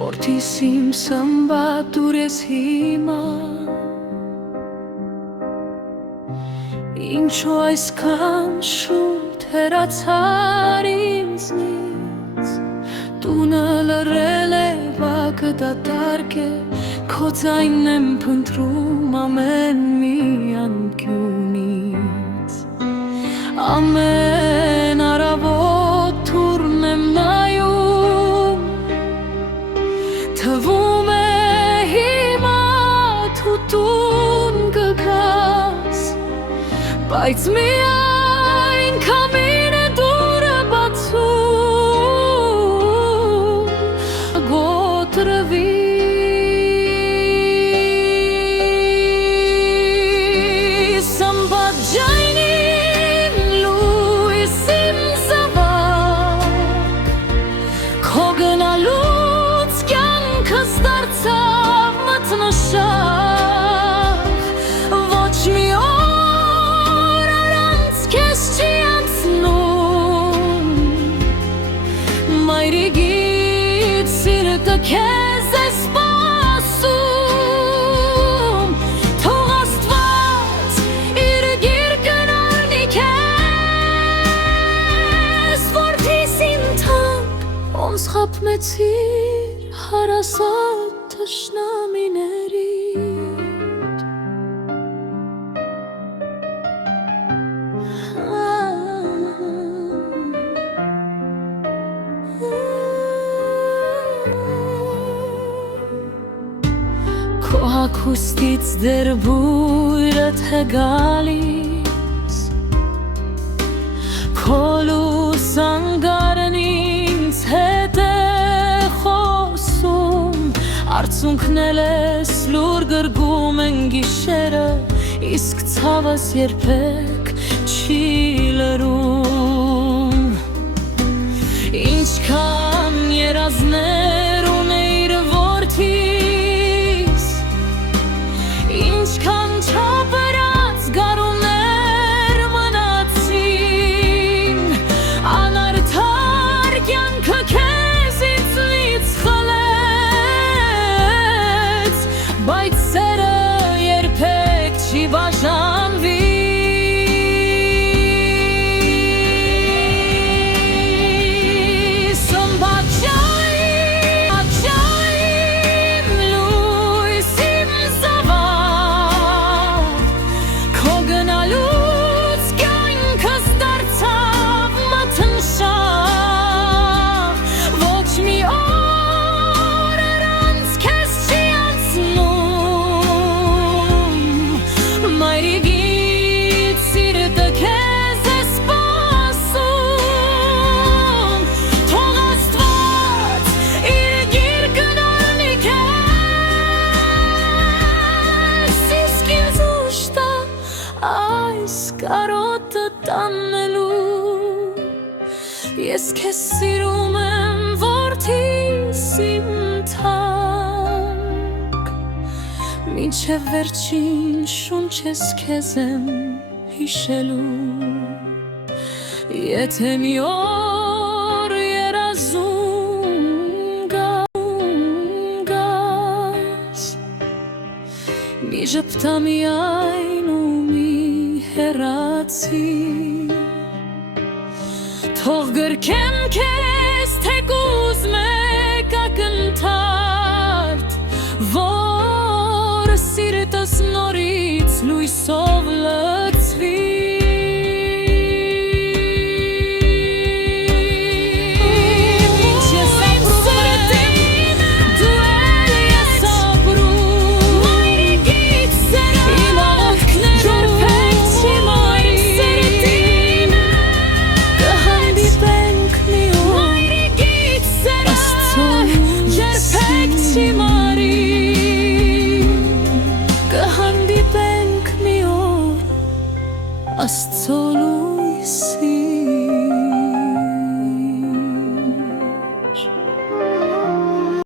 Որդիս իմ սմբատ ուր ես հիմա Ինչու այսքան շուտ հեռացար ինձնից Տունը լռել է, վակը դատարկ է Քո ձայնն եմ փնտրում ամեն մի անկյունից Ամեն առավոտ թուրն եմ նայում Թվում է հիմա թուտուն կգաս Բայց միայն քամին է դուրը բացում Գոտրվի Քեզ է սպասում Թող Աստված իր գիրկն արնի քեզ Որդիս իմ թանկ ոնց խաբմեցիր հարազատ թշնամիներիդ Քո հագուստից դեռ բույրդ է գալիս Քո լուսանգարն ինձ հետ է խոսում Արցունքն էլ ես լուր գրգում են գիշերը Իսկ ցավս երբեք չի լռում Ինչքան երազներ ունեիր որդիս Ինչքան չապրած գարուններ մնացին Անարդար կյանքը քեզից լից խլեց Բայց սերը երբեք չի բաժանվի Կարոտը տանելու Ես քեզ սիրում եմ որդիս իմ թանկ Մինչև վերջին շունչես քեզ եմ հիշելու Եթե մի օր երազում գաս Մի ժպտա միայն ու հեռացի Թող գրքեմ քեզ թեկուզ մեկ ակնթարթ Որ սիրտս նորից լույսով լը